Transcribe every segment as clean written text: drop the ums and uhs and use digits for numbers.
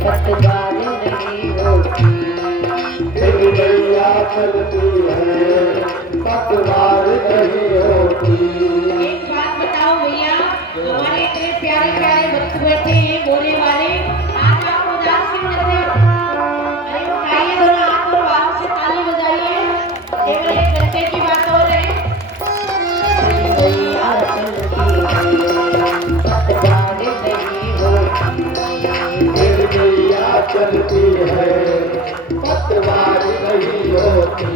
पतवार नहीं होती। तेरी नैया चलती है पतवार नहीं होती। एक बात बताओ भैया, हमारे इतने प्यारे प्यारे बच्चे बैठे हैं बोले वाले, आज आपको उदास क्यों लग रहे हो? अरे उठाइए दोनों हाथ और बाहों से ताली बजाइए। केवल 1 घंटे की बात और है। नैया चलती है पतवार नहीं होती। तेरी नैया चलती है पतवार नहीं होती।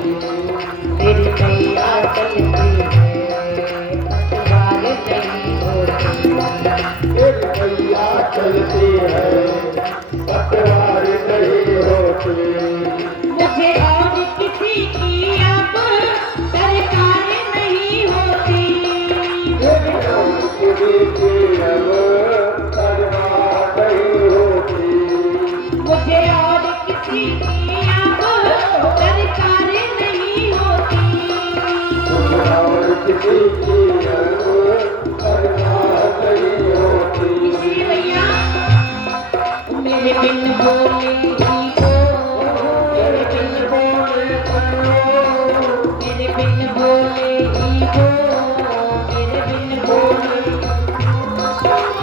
तेरी नैया चलती है पतवार नहीं होती। तेरी नैया चलती है पतवार नहीं होती। मुझे और किसी की अब दरकार नहीं होती। तेरी किसी की अब परवाह नहीं होती। मुझे और किसी की अब दरकार नहीं होती। और किसी की अब परवाह नहीं होती। इसलिए भैया मेरे बिन बोले ही वो, मेरे बिन बोले मेरे बिन बोले ही वो, मेरे बिन बोले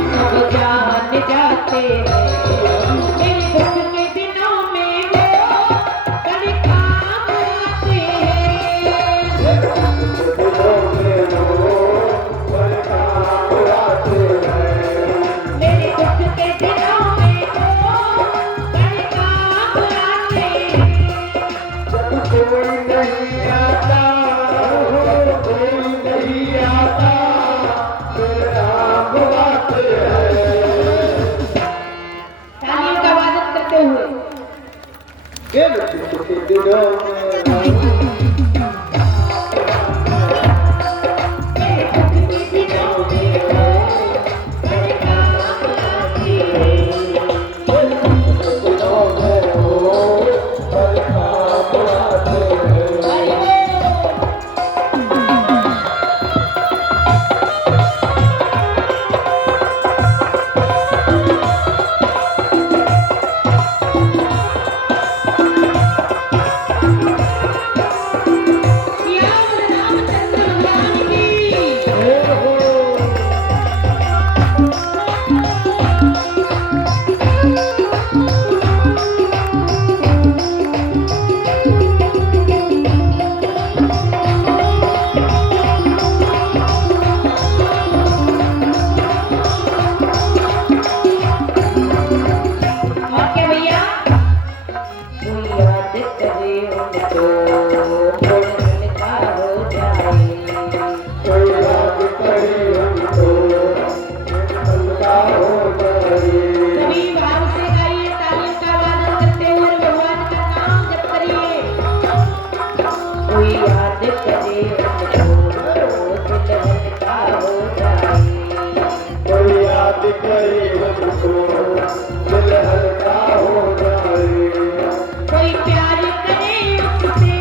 सब जान जाते हैं। मेरे दुख के दिनों में वो बड़े काम आते हैं। मेरे दुख के दिनों में वो बड़े काम आते हैं। कोई नहीं आता, कोई नहीं आता, तेरा बुलाते हैं। तालियों का वादन करते हुए के दुख के दिनों में मेरे दुख के दिनों में वो बड़े काम आते हैं। दिनों में वो परवाह बुलाते हैं। और क्या भैया, कोई याद करे उनको हल्का हो जाए। कोई याद करे हमको हल्का हो जाए। सभी भाव से गाइए, तालियों का वादन करते हुए भगवान का नाम जप करिए। कोई याद करे उनको दिल हल्का हो जाए। कोई याद करे हमको दिल हल्का हो जाए। कोई प्यार करे उससे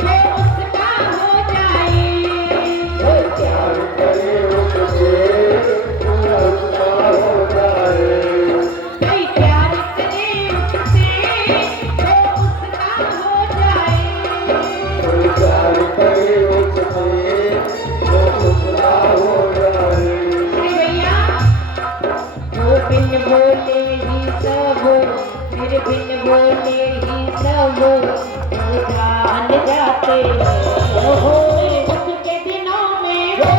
वो उसका हो जाए। कोई प्यार करे उससे वो हल्का हो जाए। कोई प्यार करे उससे वो उसका हो जाए। कोई प्यार करे उससे वो हल्का हो जाए। अरे भैया वो बिन बोले ही सब, मेरे बिन बोले ही सब जान जाते हैं। ओहो दुख के दिनों में वो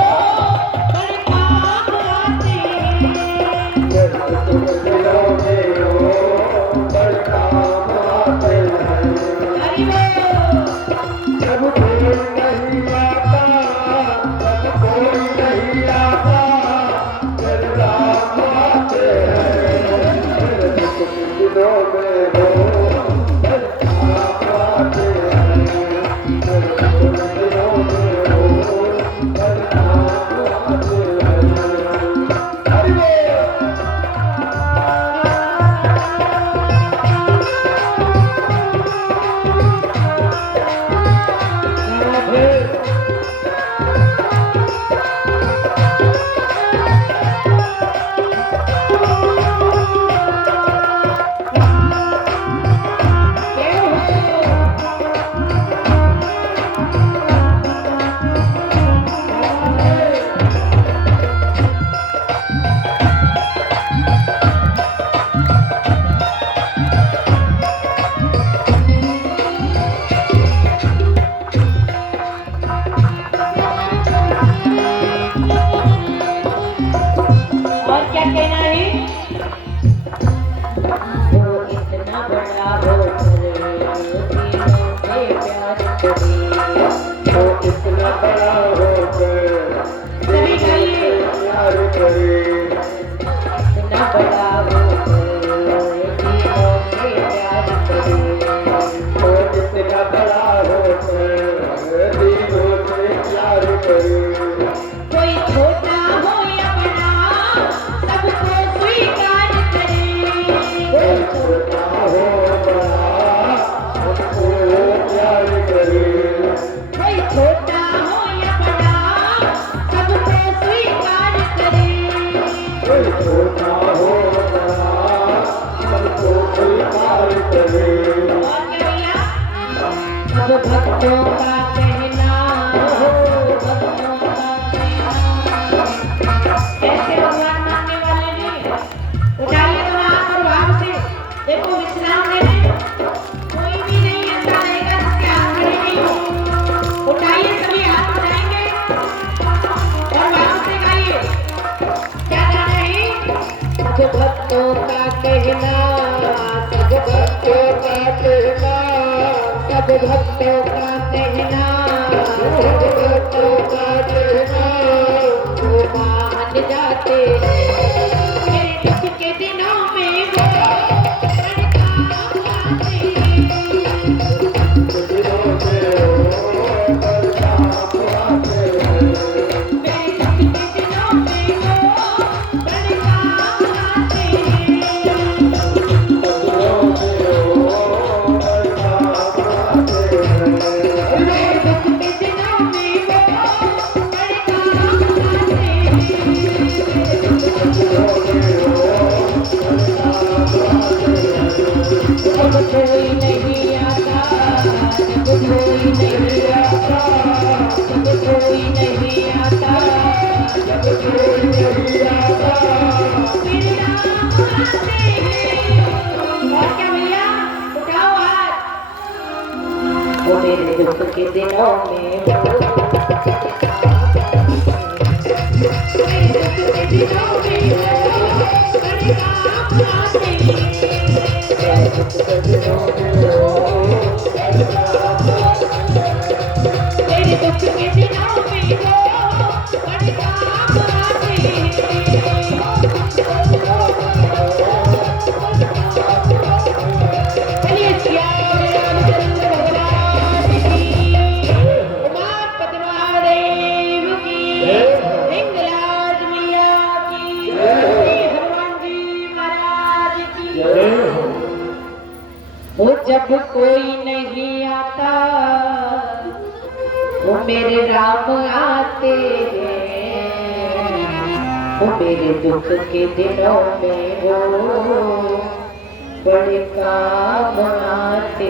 बड़े काम आते हैं। दिलों में वो बड़ काम आते हैं। हरि बोल। जब कोई नहीं आता, जब कोई नहीं आता, फिर राम आते हैं। दिलों में वो बड़ काम आते हैं। दिलों में कहना सब भक्तों का कहना सब भक्तों का कहना सब भक्तों का कहना वो मान जाते मेरे दुख के दिनों में वो कोई नहीं आता जब कोई नहीं आता जब कोई नहीं आता जब कोई नहीं आता फिर नाम आते हैं और क्या भैया उठाओ हाथ वो मेरे दुख के दिनों में मेरे दुख के दिनों में बड़े काम आते हैं तेरे दुख के दिनों में वो बड़े काम आते चलिए श्याम रामचंद्र भगवान की उमापति महादेव की हिंगलाज मैया की हनुमान जी महाराज की वो जब कोई नहीं आता वो मेरे राम आते हैं वो मेरे दुख के दिनों में वो बड़े काम आते